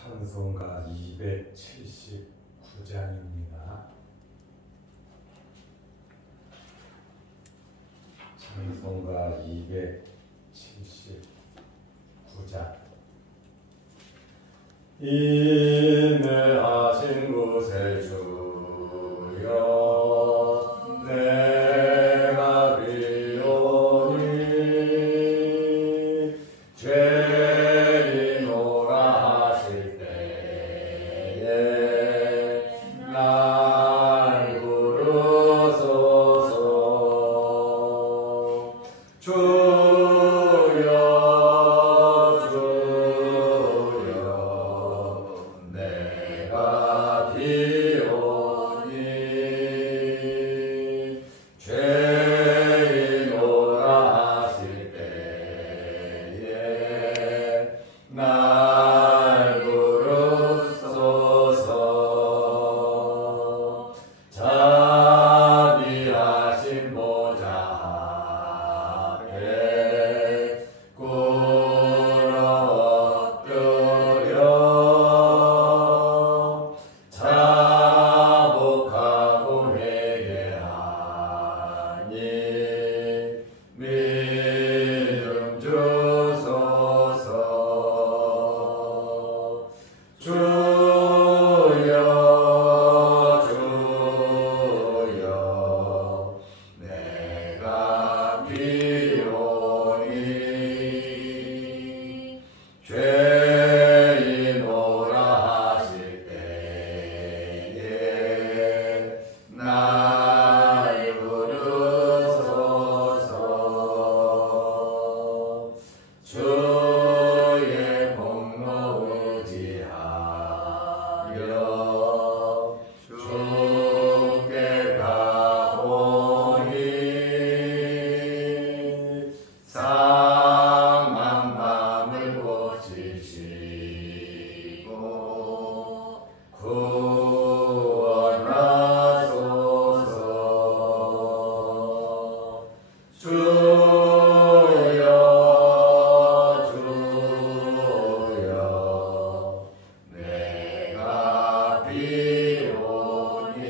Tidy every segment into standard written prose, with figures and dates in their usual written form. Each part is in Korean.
찬송가 279장입니다. 찬송가 279장. 인내하신 곳에 주여 내가 비오니 죄인오라 하실 때에 날 부르소서. 주여 내가 비오니 죄인오라 하실 때에 날 부르소서. 자비하신 보좌 앞에 꿇어 엎드려 자복하고 회개하니 믿음 주소서. 주여 내가 비오니 죄인오라 하실 때에 날 부르소서. 주의 공로 의지하여 주께 가보니 상한 마음을 고치시고 구원하소서. 주여 내가 비오니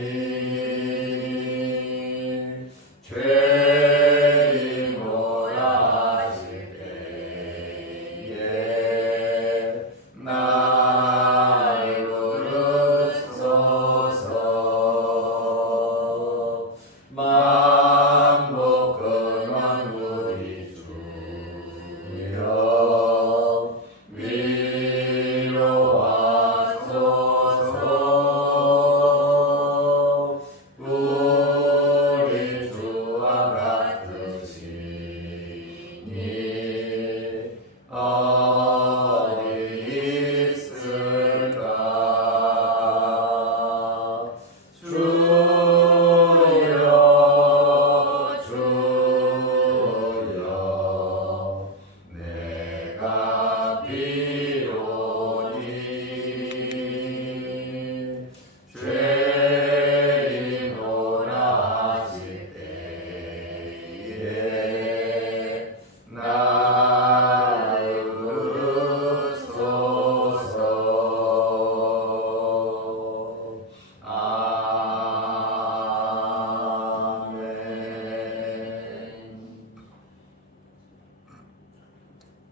죄인오라 하실 때에 날 부르소서. 만복 근원 우리 주여 위로하소서. 우리 주와 같으시니 어디 있을까. 주여 내가 비오니 죄인오라 하실 때에 날 부르소서.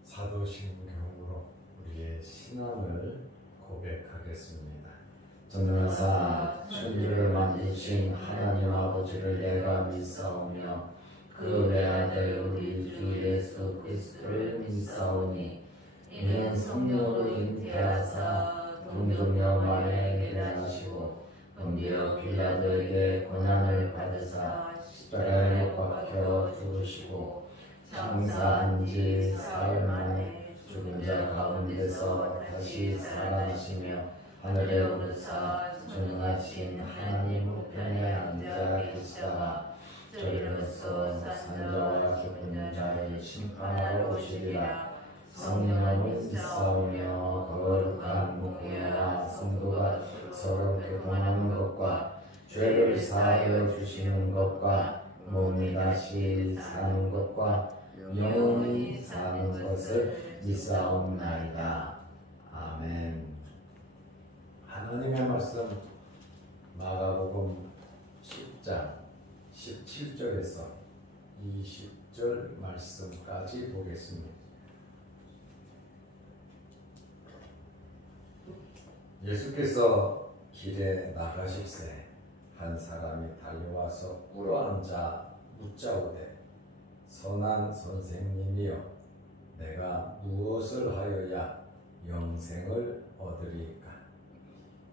사도신경으로 우리의 신앙을 고백하겠습니다. 전능하사 천지를 만드신 하나님 아버지를 내가 믿사오며 그 외아들 우리 주 예수 그리스도를 믿사오니 이는 성령으로 잉태하사 동정녀 마리아에게 대하시고 본디오 빌라도에게 고난을 받으사 십자가에 못 박혀 죽으시고 장사한 지 사흘 만에 죽은 자 가운데서 다시 살아나시며 하늘에 오르사 전능하신 하나님 우편에 앉아 계시다가 저희로서 산자와 죽은 자를 심판하러 오시리라. 성령을 믿사오며 거룩한 목회와 성도가 서로 교통하는 것과 죄를 사하여 주시는 것과 몸이 다시 사는 것과 영원히 사는 것을 믿사옵나이다. 아멘. 하나님의 말씀 마가복음 10장 17절에서 20절 말씀까지 보겠습니다. 예수께서 길에 나가실새 한 사람이 달려와서 꿇어앉아 묻자오되 선한 선생님이여 내가 무엇을 하여야 영생을 얻으리까?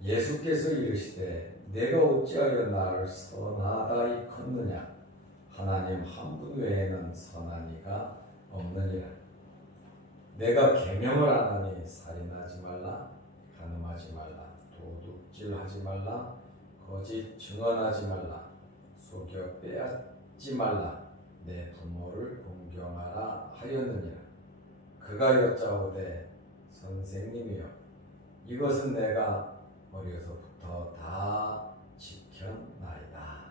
예수께서 이르시되 내가 어찌하여 나를 선하다 일컫느냐? 하나님 한 분 외에는 선한 이가 없느니라. 내가 계명을 하나니 살인하지 말라, 간음하지 말라, 도둑질하지 말라, 거짓 증언하지 말라, 속여 빼앗지 말라, 내 부모를 공경하라 하였느니라. 그가 여짜오되 선생님이여 이것은 내가 어려서부터 다 지켰나이다.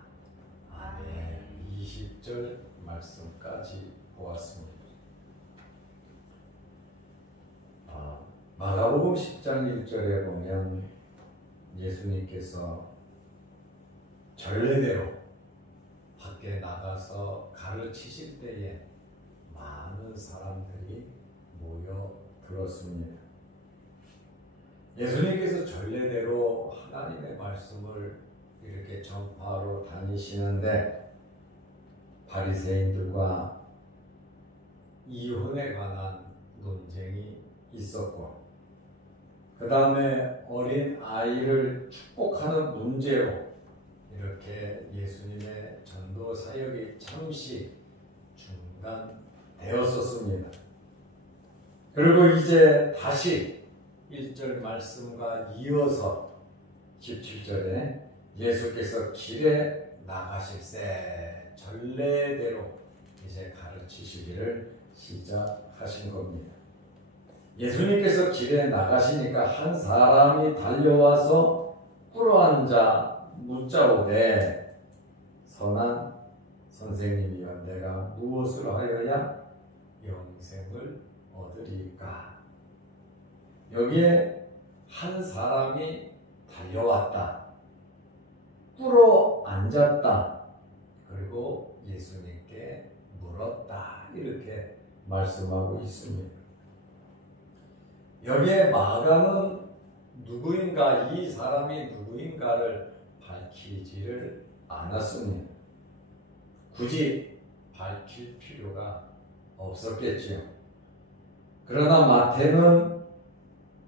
아멘. 20절 말씀까지 보았습니다. 마가복음 10장 1절에 보면 예수님께서 전례대로 밖에 나가서 가르치실 때에 많은 사람들이 모여들었습니다. 예수님께서 전례대로 하나님의 말씀을 이렇게 전파하러 다니시는데 바리새인들과 이혼에 관한 논쟁이 있었고 그 다음에 어린 아이를 축복하는 문제로 이렇게 예수님의 전도 사역이 잠시 중단되었었습니다. 그리고 이제 다시 1절 말씀과 이어서 17절에 예수께서 길에 나가실새 전례대로 이제 가르치시기를 시작하신 겁니다. 예수님께서 길에 나가시니까 한 사람이 달려와서 꿇어앉아 묻자오되 선한 선생님이여 내가 무엇을 하여야 영생을 얻으리까? 여기에 한 사람이 달려왔다, 꿇어앉았다, 그리고 예수님께 물었다, 이렇게 말씀하고 있습니다. 여기에 마가는 누구인가, 이 사람이 누구인가를 밝히지를 않았습니다. 굳이 밝힐 필요가 없었겠지요. 그러나 마태는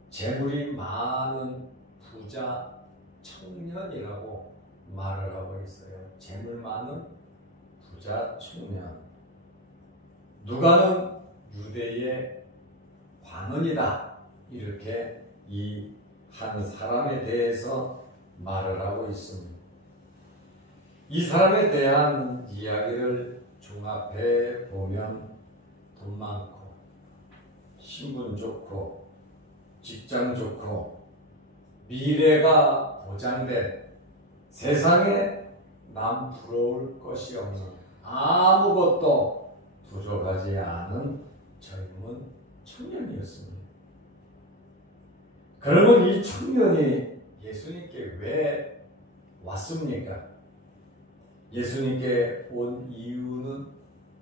재물이 많은 부자 청년이라고 말을 하고 있어요. 재물 많은 부자 청년. 누가는 유대의 관원이다, 이렇게 이 한 사람에 대해서 말을 하고 있습니다. 이 사람에 대한 이야기를 종합해 보면 돈 많고 신분 좋고 직장 좋고 미래가 보장된, 세상에 남 부러울 것이 없는, 아무것도 부족하지 않은 젊은 청년이었습니다. 그러면 이 청년이 예수님께 왜 왔습니까? 예수님께 온 이유는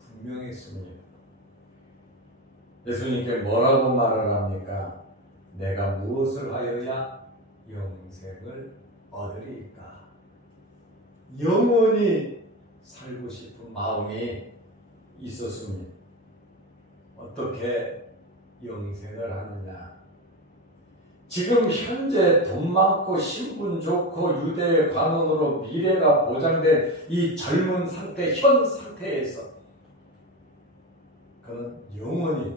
분명했습니다. 예수님께 뭐라고 말을 합니까? 내가 무엇을 하여야 영생을 얻으리까? 영원히 살고 싶은 마음이 있었습니다. 어떻게 영생을 하느냐? 지금 현재 돈 많고 신분 좋고 유대의 관원으로 미래가 보장된 이 젊은 상태, 현 상태에서 그는 영원히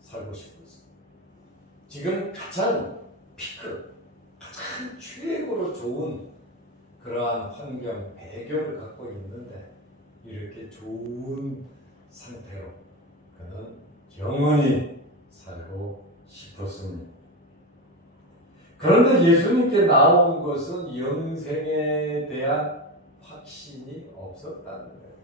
살고 싶었습니다. 지금 가장 피크, 가장 최고로 좋은 그러한 환경, 배경을 갖고 있는데 이렇게 좋은 상태로 그는 영원히 살고 싶었습니다. 그런데 예수님께 나온 것은 영생에 대한 확신이 없었다는 거예요.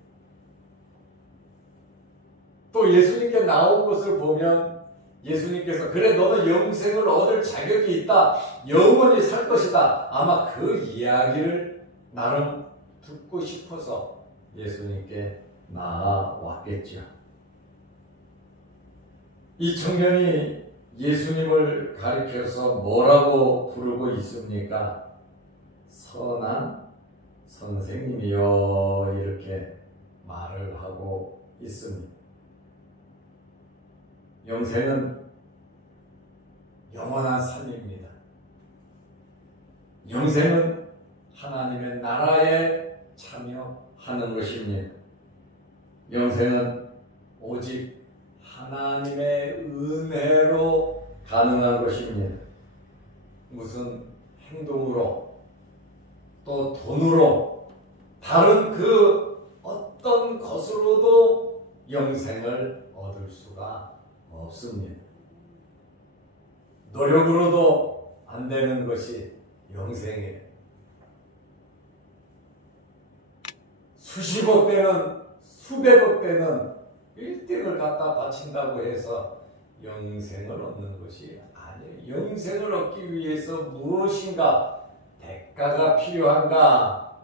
또 예수님께 나온 것을 보면 예수님께서 그래 너는 영생을 얻을 자격이 있다. 영원히 살 것이다. 아마 그 이야기를 나름 듣고 싶어서 예수님께 나아왔겠죠. 이 청년이 예수님을 가리켜서 뭐라고 부르고 있습니까? 선한 선생님이여 이렇게 말을 하고 있습니다. 영생은 영원한 삶입니다. 영생은 하나님의 나라에 참여하는 것입니다. 영생은 오직 하나님의 은혜로 가능한 것입니다. 무슨 행동으로 또 돈으로 다른 그 어떤 것으로도 영생을 얻을 수가 없습니다. 노력으로도 안 되는 것이 영생이에요. 수십억 대는 수백억 대는 1등을 갖다 바친다고 해서 영생을 얻는 것이 아니에요. 영생을 얻기 위해서 무엇인가 대가가 필요한가?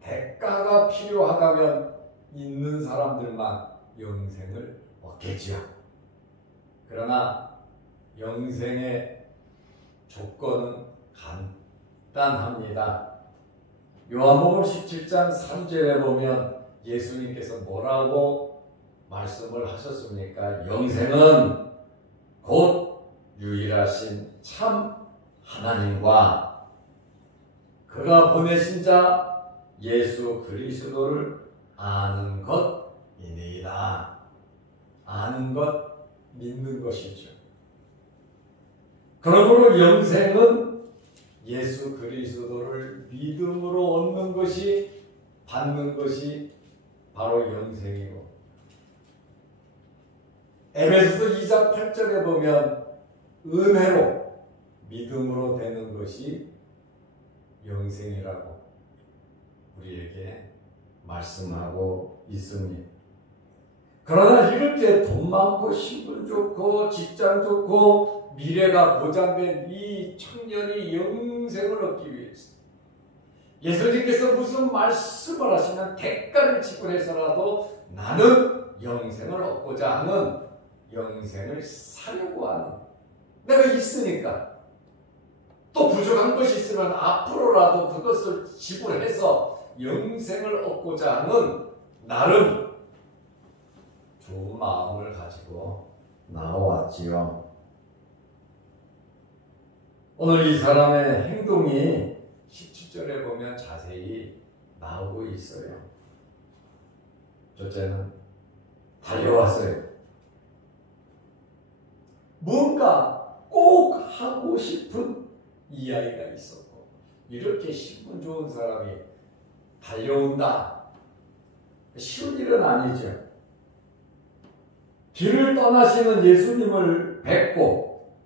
대가가 필요하다면 있는 사람들만 영생을 얻겠지요. 그러나 영생의 조건은 간단합니다. 요한복음 17장 3절에 보면 예수님께서 뭐라고 말씀을 하셨습니까? 영생은 곧 유일하신 참 하나님과 그가 보내신 자 예수 그리스도를 아는 것이니이다. 아는 것, 믿는 것이죠. 그러므로 영생은 예수 그리스도를 믿음으로 얻는 것이, 받는 것이 바로 영생이고, 에베소서 2장 8절에 보면 은혜로 믿음으로 되는 것이 영생이라고 우리에게 말씀하고 있습니다. 그러나 이렇게 돈 많고 신분 좋고 직장 좋고 미래가 보장된 이 청년이 영생을 얻기 위해서 예수님께서 무슨 말씀을 하시면 대가를 지불해서라도 나는 영생을 얻고자 하는, 영생을 사려고 하는, 내가 있으니까 또 부족한 것이 있으면 앞으로라도 그것을 지불해서 영생을 얻고자 하는 나름 좋은 마음을 가지고 나와왔지요. 오늘 이 사람의 행동이 17절에 보면 자세히 나오고 있어요. 첫째는 달려왔어요. 뭔가 꼭 하고 싶은 이야기가 있었고, 이렇게 신분 좋은 사람이 달려온다. 쉬운 일은 아니죠. 길을 떠나시는 예수님을 뵙고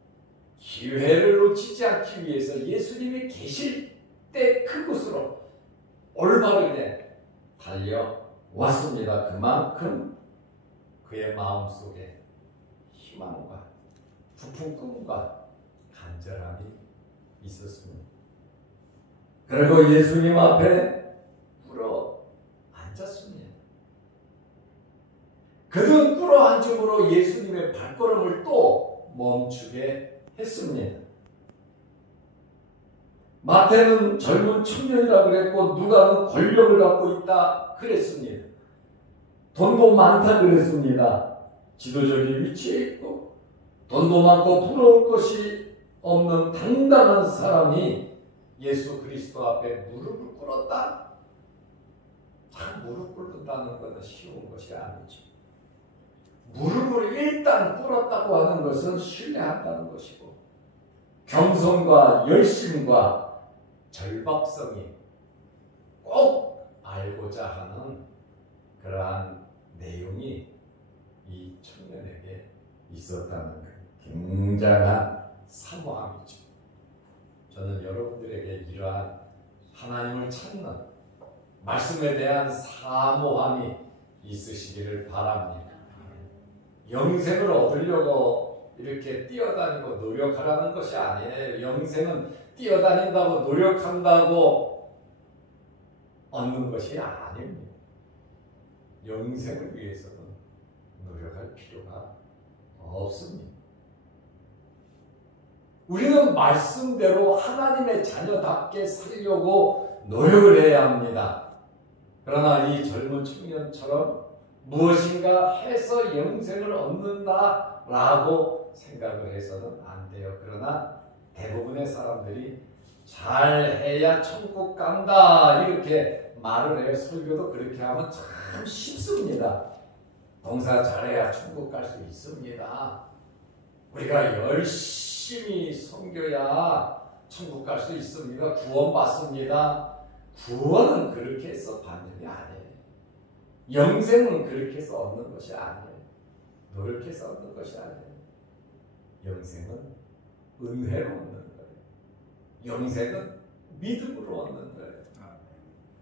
기회를 놓치지 않기 위해서 예수님이 계실 때 그곳으로 올바르게 달려왔습니다. 그만큼 그의 마음속에 희망과 부푼 꿈과 간절함이 있었습니다. 그리고 예수님 앞에 꿇어 앉았습니다. 그는 꿇어 앉음으로 예수님의 발걸음을 또 멈추게 했습니다. 마태는 젊은 청년이라 그랬고 누가는 권력을 갖고 있다 그랬습니다. 돈도 많다 그랬습니다. 지도적인 위치에 있고 돈도 많고 부러울 것이 없는 당당한 사람이 예수 그리스도 앞에 무릎을 꿇었다? 참, 무릎 꿇는다는 것은 쉬운 것이 아니죠. 무릎을 일단 꿇었다고 하는 것은 신뢰한다는 것이고, 겸손과 열심과 절박성이 꼭 알고자 하는 그러한 내용이 이 청년에게 있었다는 굉장한 사모함이죠. 저는 여러분들에게 이러한 하나님을 찾는 말씀에 대한 사모함이 있으시기를 바랍니다. 영생을 얻으려고 이렇게 뛰어다니고 노력하라는 것이 아니에요. 영생은 뛰어다닌다고 노력한다고 얻는 것이 아닙니다. 영생을 위해서는 노력할 필요가 없습니다. 우리는 말씀대로 하나님의 자녀답게 살려고 노력을 해야 합니다. 그러나 이 젊은 청년처럼 무엇인가 해서 영생을 얻는다라고 생각을 해서는 안 돼요. 그러나 대부분의 사람들이 잘해야 천국 간다 이렇게 말을 해요. 설교도 그렇게 하면 참 쉽습니다. 봉사 잘해야 천국 갈 수 있습니다. 우리가 열심히 섬겨야 천국 갈 수 있습니다. 구원 받습니다. 구원은 그렇게 해서 받는 게 아니에요. 영생은 그렇게 해서 얻는 것이 아니에요. 노력해서 얻는 것이 아니에요. 영생은 은혜로 얻는 거예요. 영생은 믿음으로 얻는 거예요.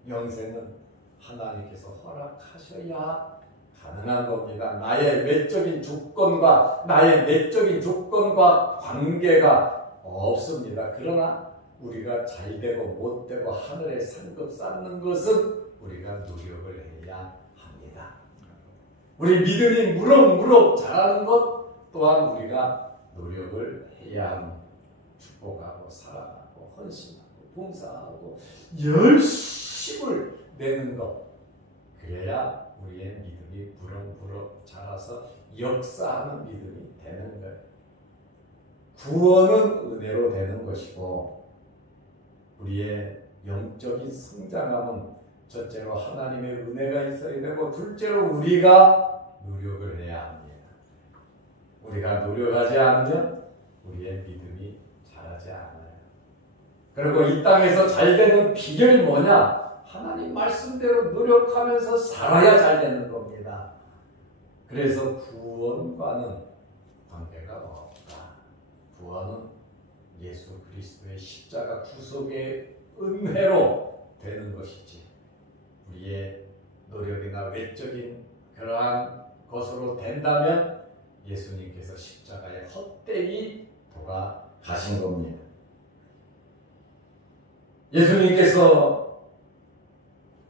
영생은 하나님께서 허락하셔야 가능한 겁니다. 나의 외적인 조건과 나의 내적인 조건과 관계가 없습니다. 그러나 우리가 잘되고 못되고 하늘에 상급 쌓는 것은 우리가 노력을 해야 합니다. 우리 믿음이 무럭무럭 자라는 것 또한 우리가 노력을 해야 합니다. 축복하고 사랑하고 헌신하고 봉사하고 열심을 내는 것, 그래야 우리의 믿음이 무럭무럭 자라서 역사하는 믿음이 되는 거예요. 구원은 은혜로 되는 것이고 우리의 영적인 성장함은 첫째로 하나님의 은혜가 있어야 되고 둘째로 우리가 노력을 해야 합니다. 우리가 노력하지 않으면 우리의 믿음이 자라지 않아요. 그리고 이 땅에서 잘 되는 비결이 뭐냐? 하나님 말씀대로 노력하면서 살아야 잘 되는 겁니다. 그래서 구원과는 관계가 없다. 구원은 예수 그리스도의 십자가 구속의 은혜로 되는 것이지 우리의 노력이나 외적인 그러한 것으로 된다면 예수님께서 십자가에 헛되이 돌아가신 겁니다.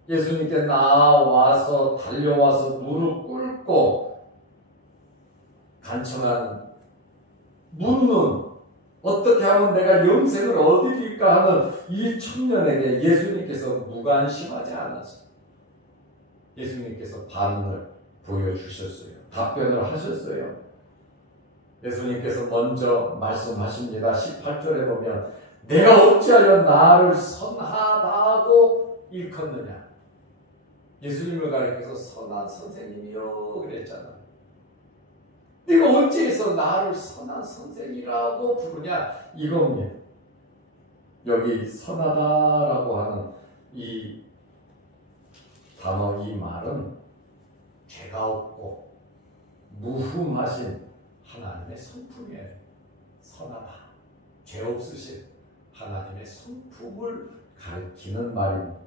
예수님께 나와서 달려와서 무릎 꿇고 간청한 묻는 어떻게 하면 내가 영생을 얻으리까 하는 이 청년에게 예수님께서 무관심하지 않았어요. 예수님께서 반응을 보여주셨어요. 답변을 하셨어요. 예수님께서 먼저 말씀하십니다. 18절에 보면 내가 어찌하여 나를 선하다고 일컫느냐. 예수님을 가리켜서 선한 선생님이요 그랬잖아. 네가 어찌해서 나를 선한 선생이라고 부르냐 이겁니다. 여기 선하다라고 하는 이 단어, 이 말은 죄가 없고 무흠하신 하나님의 성품이에요. 선하다, 죄 없으신 하나님의 성품을 가리키는 말입니다.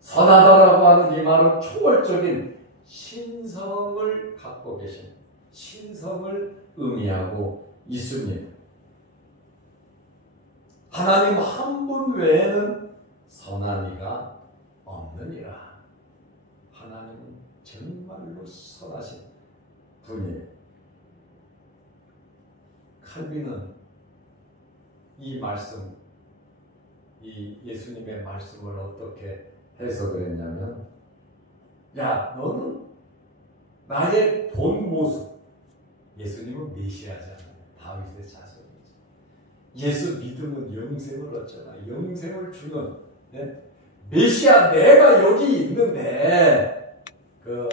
선하다라고 하는 이 말은 초월적인 신성을 갖고 계신 신성을 의미하고 있습니다. 하나님 한 분 외에는 선한 이가 없느니라. 하나님은 정말로 선하신 분이에요. 칼빈은 이 말씀, 이 예수님의 말씀을 어떻게 해석을 했냐면, 야, 너는 나의 본 모습, 예수님은 메시아잖아요. 다윗의 자손이지. 예수 믿으면 영생을 얻잖아. 영생을 주는, 네? 메시아 내가 여기 있는데 그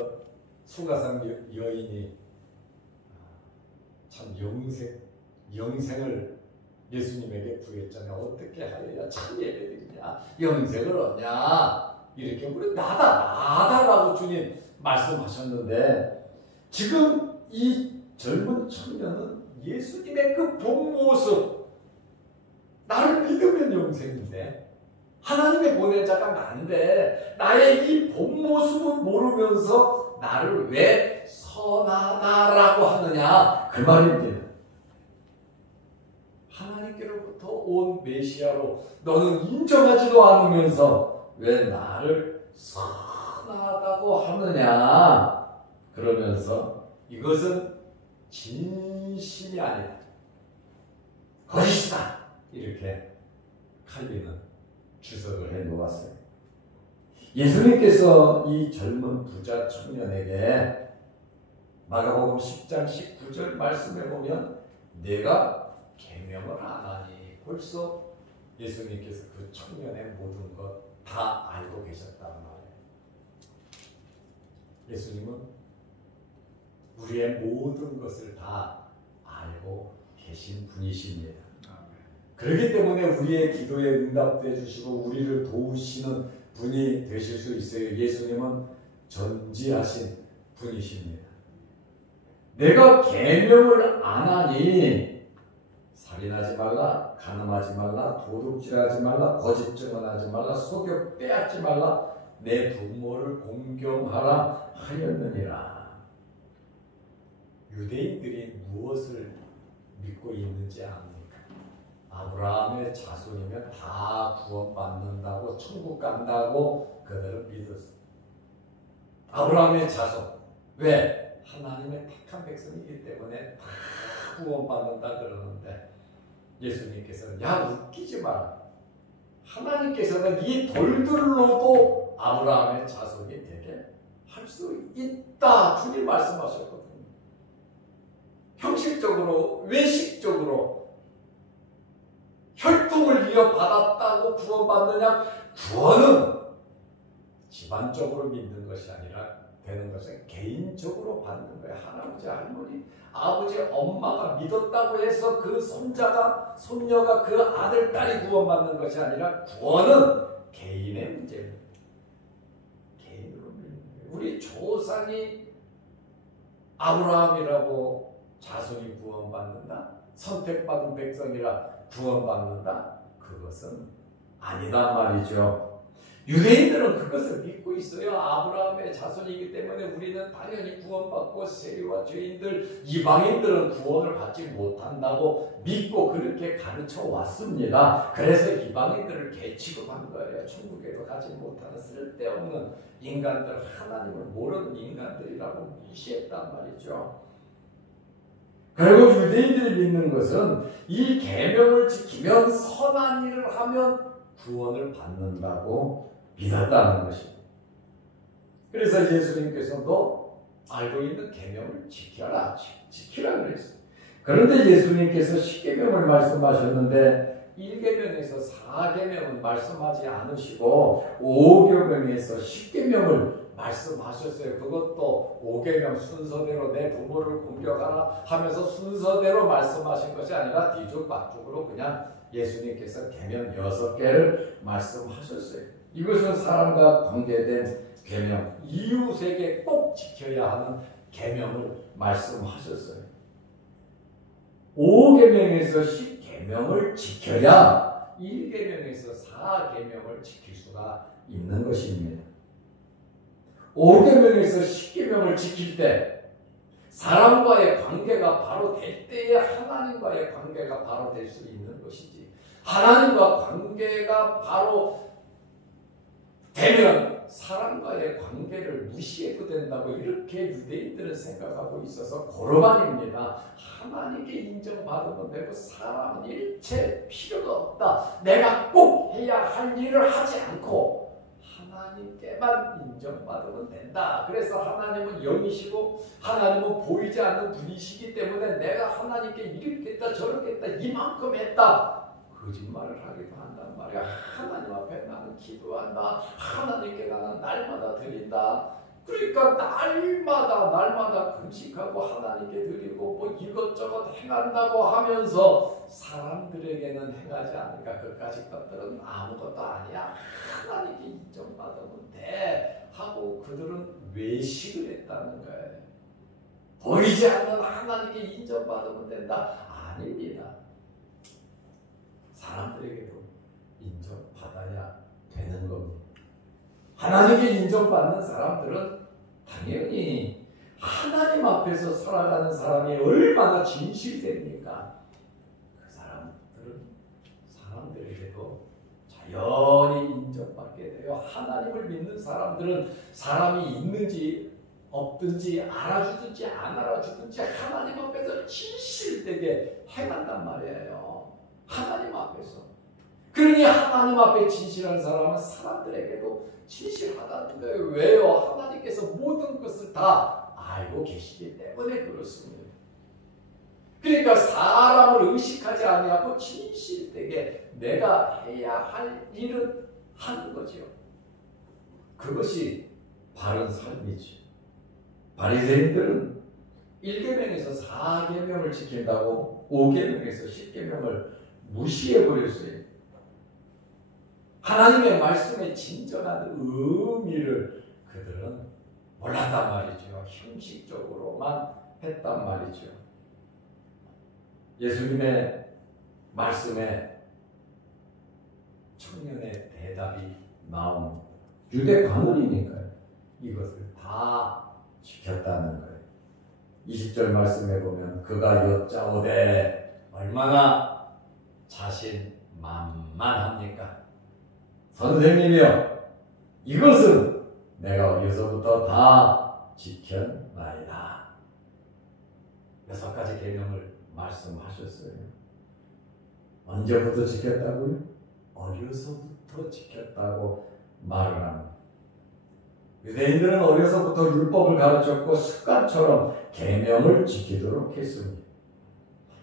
수가상 여인이 참 영생을 예수님에게 구했잖아요. 어떻게 하여야 참 예배드리냐, 영생을 얻냐, 이렇게 우리 나다라고 주님 말씀하셨는데, 지금 이 젊은 청년은 예수님의 그 본 모습, 나를 믿으면 영생인데 하나님의 보낸 자가 난데 나의 이 본 모습은 모르면서 나를 왜 선하다라고 하느냐, 그 말입니다. 때부터 온 메시아로 너는 인정하지도 않으면서 왜 나를 선하다고 하느냐? 그러면서 이것은 진심이 아니다, 거짓이다, 이렇게 칼빈은 주석을 해 놓았어요. 예수님께서 이 젊은 부자 청년에게 마가복음 10장 19절 말씀에 보면 내가 계명을 안 하니, 벌써 예수님께서 그 청년의 모든 것 다 알고 계셨단 말이에요. 예수님은 우리의 모든 것을 다 알고 계신 분이십니다. 그렇기 때문에 우리의 기도에 응답도 해주시고 우리를 도우시는 분이 되실 수 있어요. 예수님은 전지하신 분이십니다. 내가 계명을 안 하니 살인하지 말라, 간음하지 말라, 도둑질하지 말라, 거짓 증언하지 말라, 속여 빼앗지 말라, 내 부모를 공경하라 하였느니라. 유대인들이 무엇을 믿고 있는지 압니까? 아브라함의 자손이면 다 구원받는다고, 천국 간다고 그들은 믿었어요. 아브라함의 자손. 왜? 하나님의 택한 백성이기 때문에 다 구원받는다 그러는데 예수님께서는 야, 웃기지 마라. 하나님께서는 이 돌들로도 아브라함의 자손이 되게 할 수 있다, 주님 말씀하셨거든요. 형식적으로, 외식적으로 혈통을 이어받았다고 구원받느냐? 구원은 집안적으로 믿는 것이 아니라 되는 것은 개인적으로 받는 거예요. 할아버지, 할머니, 아버지, 엄마가 믿었다고 해서 그 손자가, 손녀가, 그 아들, 딸이 구원받는 것이 아니라 구원은 개인의 문제입니다. 개인으로 믿는 거예요. 우리 조상이 아브라함이라고 자손이 구원받는다? 선택받은 백성이라 구원받는다? 그것은 아니다 말이죠. 유대인들은 그것을 믿고 있어요. 아브라함의 자손이기 때문에 우리는 당연히 구원받고 세리와 죄인들, 이방인들은 구원을 받지 못한다고 믿고 그렇게 가르쳐 왔습니다. 그래서 이방인들을 개 취급한 거예요. 천국에도 가지 못하는 쓸데없는 인간들, 하나님을 모르는 인간들이라고 무시했단 말이죠. 그리고 유대인들이 믿는 것은 이 계명을 지키면, 선한 일을 하면 구원을 받는다고 믿었다는 것입니다. 그래서 예수님께서도 알고 있는 계명을 지키라 그랬어요. 그런데 예수님께서 10계명을 말씀하셨는데 1계명에서 4계명은 말씀하지 않으시고 5계명에서 10계명을 말씀하셨어요. 그것도 5계명 순서대로 내 부모를 공경하라 하면서 순서대로 말씀하신 것이 아니라 뒤죽박죽으로 그냥 예수님께서 계명 6개를 말씀하셨어요. 이것은 사람과 관계된 계명, 이웃에게 꼭 지켜야 하는 계명을 말씀하셨어요. 5계명에서 10계명을 지켜야 1계명에서 4계명을 지킬 수가 있는 것입니다. 5계명에서 10계명을 지킬 때 사람과의 관계가 바로 될 때에 하나님과의 관계가 바로 될 수 있는 것이지, 하나님과 관계가 바로 되면 사람과의 관계를 무시해도 된다고 이렇게 유대인들은 생각하고 있어서 고르반입니다. 하나님께 인정받으면 되고 사람은 일체 필요가 없다. 내가 꼭 해야 할 일을 하지 않고 하나님께만 인정받으면 된다. 그래서 하나님은 영이시고 하나님은 보이지 않는 분이시기 때문에 내가 하나님께 이렇게 했다 저렇게 했다 이만큼 했다 거짓말을 하기도 한단 말이야. 하나님 앞에 나는 기도한다. 하나님께 나는 날마다 드린다. 그러니까 날마다 금식하고 하나님께 드리고 뭐 이것저것 행한다고 하면서 사람들에게는 행하지 않으니까 그까짓 것들은 아무것도 아니야. 하나님께 인정받으면 돼 하고 그들은 외식을 했다는 거예요. 보이지 않는 하나님께 인정받으면 된다. 아닙니다. 사람들에게도 인정받아야 되는 겁니다. 하나님께 인정받는 사람들은 당연히 하나님 앞에서 살아가는 사람이 얼마나 진실됩니까? 그 사람들은 사람들에게도 자연히 인정받게 돼요. 하나님을 믿는 사람들은 사람이 있는지 없든지 알아주든지 안 알아주든지 하나님 앞에서 진실되게 행한단 말이에요. 하나님 앞에서. 그러니 하나님 앞에 진실한 사람은 사람들에게도 진실하다는 거예요. 왜요? 하나님께서 모든 것을 다 알고 계시기 때문에 그렇습니다. 그러니까 사람을 의식하지 아니하고 진실되게 내가 해야 할 일은 하는 거죠. 그것이 바른 삶이지. 바리새인들은 1계명에서 4계명을 지킨다고 5계명에서 10계명을 무시해버렸어요. 하나님의 말씀의 진정한 의미를 그들은 몰랐단 말이죠. 형식적으로만 했단 말이죠. 예수님의 말씀에 청년의 대답이 나온 유대 관원이니까요. 이것을 다 지켰다는 거예요. 20절 말씀에 보면 그가 여짜오되 얼마나 자신만만합니까? 선생님이여, 이것은 내가 어려서부터 다 지켰나이다. 6가지 계명을 말씀하셨어요. 언제부터 지켰다고요? 어려서부터 지켰다고 말을 합니다. 유대인들은 어려서부터 율법을 가르쳤고 습관처럼 계명을 지키도록 했습니다.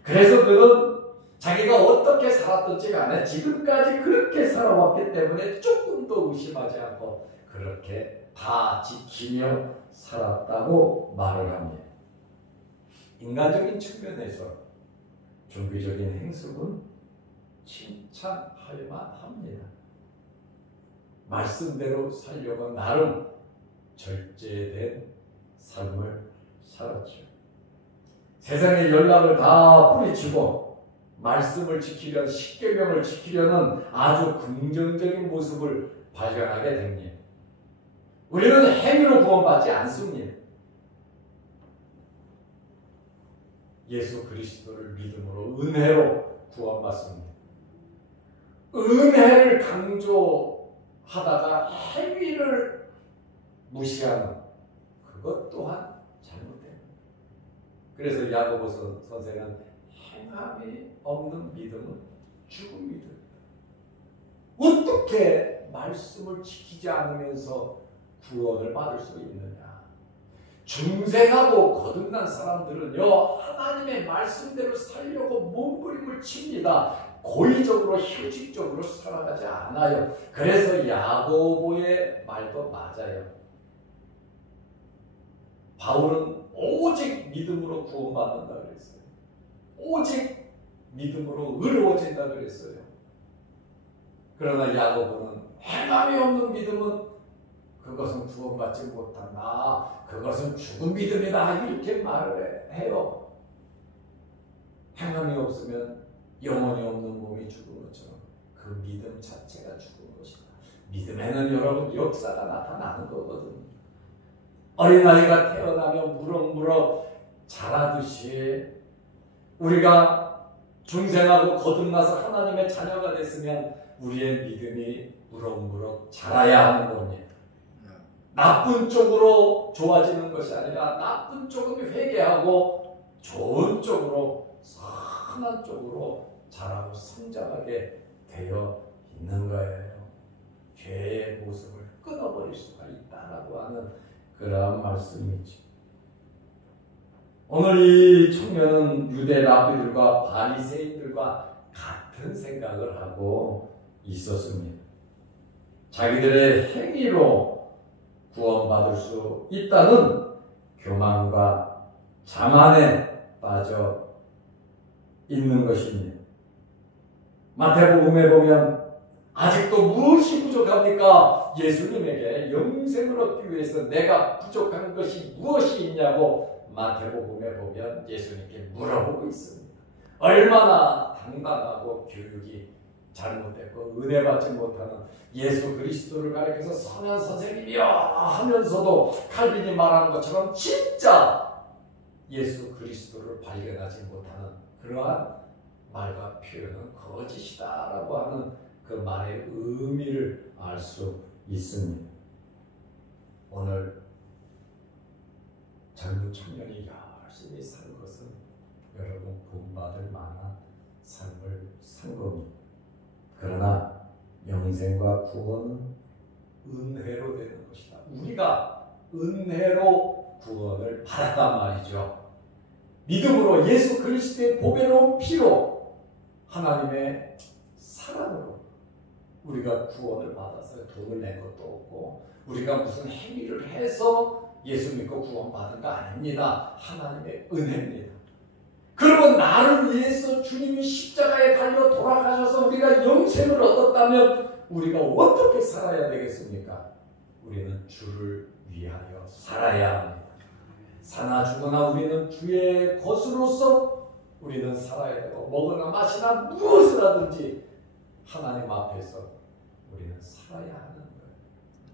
그래서 그는 자기가 어떻게 살았든지 간에 지금까지 그렇게 살아왔기 때문에 조금도 의심하지 않고 그렇게 다 지키며 살았다고 말을 합니다. 인간적인 측면에서 종교적인 행습은 칭찬할 만합니다. 말씀대로 살려고 나름 절제된 삶을 살았죠. 세상의 연락을 다 뿌리치고 말씀을 지키려는, 십계명을 지키려는 아주 긍정적인 모습을 발견하게 됩니다. 우리는 행위로 구원받지 않습니다. 예수 그리스도를 믿음으로 은혜로 구원받습니다. 은혜를 강조하다가 행위를 무시하는 그것 또한 잘못됩니다. 그래서 야고보서 선생은 행함이 없는 믿음은 죽은 믿음이다. 어떻게 말씀을 지키지 않으면서 구원을 받을 수 있느냐? 중생하고 거듭난 사람들은요, 하나님의 말씀대로 살려고 몸부림을 칩니다. 고의적으로 형식적으로 살아가지 않아요. 그래서 야고보의 말도 맞아요. 바울은 오직 믿음으로 구원받는다 그랬어요. 오직 믿음으로 의로워진다 그랬어요. 그러나 야고보는 행함이 없는 믿음은 그것은 구원받지 못한다. 그것은 죽은 믿음이다. 이렇게 말을 해요. 행함이 없으면 영혼이 없는 몸이 죽은 것처럼 그 믿음 자체가 죽은 것이다. 믿음에는 여러분 역사가 나타나는 거거든요. 어린아이가 태어나면 무럭무럭 자라듯이 우리가 중생하고 거듭나서 하나님의 자녀가 됐으면 우리의 믿음이 무럭무럭 자라야 하는 겁니다. 나쁜 쪽으로 좋아지는 것이 아니라 나쁜 쪽은 회개하고 좋은 쪽으로, 선한 쪽으로 자라고 성장하게 되어 있는 거예요. 죄의 모습을 끊어버릴 수가 있다라고 하는 그러한 말씀이죠. 오늘 이 청년은 유대 라비들과 바리새인들과 같은 생각을 하고 있었습니다. 자기들의 행위로 구원받을 수 있다는 교만과 자만에 빠져 있는 것입니다. 마태복음에 보면 아직도 무엇이 부족합니까? 예수님에게 영생을 얻기 위해서 내가 부족한 것이 무엇이 있냐고 마태복음에 보면 예수님께 물어보고 있습니다. 얼마나 당당하고 교육이 잘못됐고 은혜 받지 못하는 예수 그리스도를 가리켜서 선한 선생님이여 하면서도 칼빈이 말한 것처럼 진짜 예수 그리스도를 발견하지 못하는 그러한 말과 표현은 거짓이다라고 하는 그 말의 의미를 알 수 있습니다. 오늘 젊은 청년이 열심히 사는 것은 여러분 본받을 만한 삶을 산 겁니다. 그러나 영생과 구원은 은혜로 되는 것이다. 우리가 은혜로 구원을 받았단 말이죠. 믿음으로 예수 그리스도의 보배로운 피로 하나님의 사랑으로 우리가 구원을 받아서 돈을 낸 것도 없고 우리가 무슨 행위를 해서 예수 믿고 구원받은 거 아닙니다. 하나님의 은혜입니다. 그러면 나를 위해서 주님이 십자가에 달려 돌아가셔서 우리가 영생을 얻었다면 우리가 어떻게 살아야 되겠습니까? 우리는 주를 위하여 살아야 합니다. 사나 죽으나 우리는 주의 것으로서 우리는 살아야 되고 먹으나 마시나 무엇을 하든지 하나님 앞에서 우리는 살아야 하는 거예요.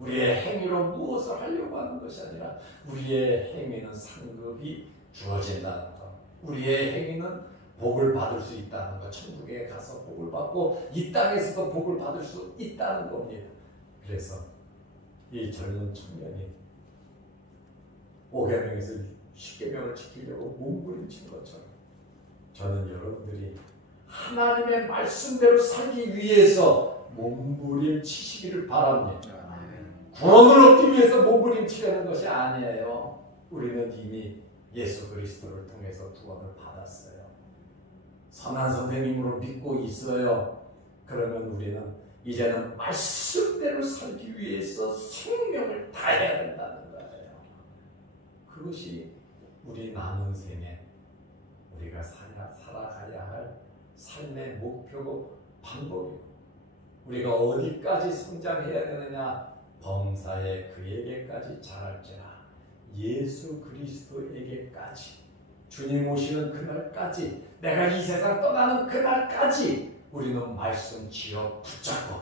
우리의 행위로 무엇을 하려고 하는 것이 아니라 우리의 행위는 상급이 주어진다는 것. 우리의 행위는 복을 받을 수 있다는 것. 천국에 가서 복을 받고 이 땅에서도 복을 받을 수 있다는 겁니다. 그래서 이 젊은 청년이 5계명에서 10계명을 지키려고 몸부림친 것처럼 저는 여러분들이 하나님의 말씀대로 살기 위해서 몸부림치시기를 바랍니다. 구원을 얻기 위해서 몸부림치려는 것이 아니에요. 우리는 이미 예수 그리스도를 통해서 구원을 받았어요. 선한 선생님으로 믿고 있어요. 그러면 우리는 이제는 말씀대로 살기 위해서 생명을 다해야 된다는 거예요. 그것이 우리 남은 생에 우리가 살아가야 할 삶의 목표고 방법이고 우리가 어디까지 성장해야 되느냐? 범사에 그에게까지 자랄지라. 예수 그리스도에게까지 주님 오시는 그날까지 내가 이 세상 떠나는 그날까지 우리는 말씀 쥐어 붙잡고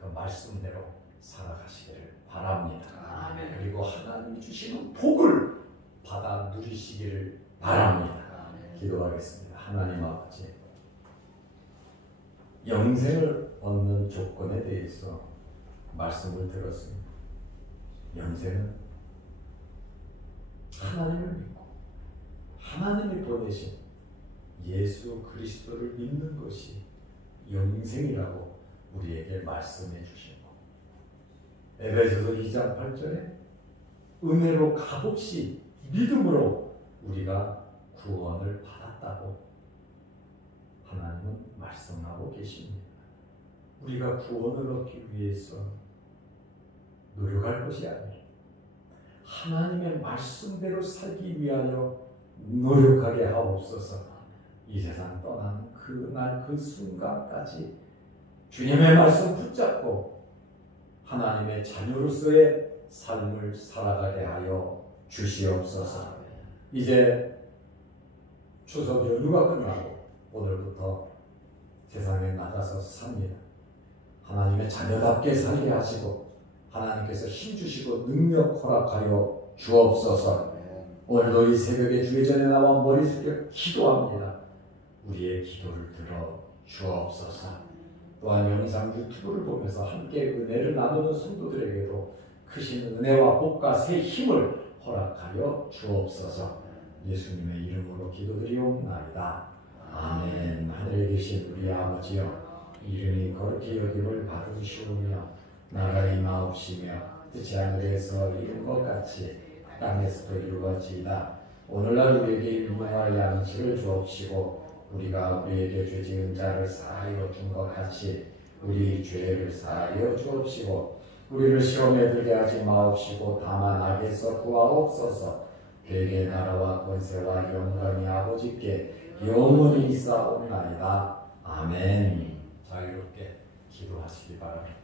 그 말씀대로 살아가시기를 바랍니다. 아멘. 그리고 하나님이 주시는 복을 받아 누리시기를 바랍니다. 아멘. 기도하겠습니다. 하나님 아버지, 영생을 얻는 조건에 대해서 말씀을 들었습니다. 영생은 하나님을 믿고 하나님이 보내신 예수 그리스도를 믿는 것이 영생이라고 우리에게 말씀해 주신 것. 에베소서 2장 8절에 은혜로 값없이 믿음으로 우리가 구원을 받았다고 하나님은 말씀하고 계십니다. 우리가 구원을 얻기 위해서 노력할 것이 아니라 하나님의 말씀대로 살기 위하여 노력하게 하옵소서. 이 세상 떠나는 그날 그 순간까지 주님의 말씀 붙잡고 하나님의 자녀로서의 삶을 살아가게 하여 주시옵소서. 이제 추석 연휴가 끝나고 오늘부터 세상에 나가서 삽니다. 하나님의 자녀답게 살게 하시고 하나님께서 힘주시고 능력 허락하여 주옵소서. 오늘도 이 새벽에 주의 전에 나와 머리 숙여 기도합니다. 우리의 기도를 들어 주옵소서. 또한 영상 유튜브를 보면서 함께 은혜를 나누는 성도들에게도 크신 은혜와 복과 새 힘을 허락하여 주옵소서. 예수님의 이름으로 기도드리옵나이다. 아멘. 하늘에 계신 우리 아버지여, 이름이 거룩히 여김을 받으시오며 나라가 임하옵시며 뜻이 하늘에서 이룬 것 같이 땅에서도 이루어지이다. 오늘날 우리에게 일용할 양식을 주옵시고 우리가 우리에게 죄 지은 자를 사하여 준 것 같이 우리 죄를 사하여 주옵시고 우리를 시험에 들게 하지 마옵시고 다만 악에서 구하옵소서. 대개 나라와 권세와 영광이 아버지께 영원히 있사옵나이다. 아멘. 자유롭게 기도하시기 바랍니다.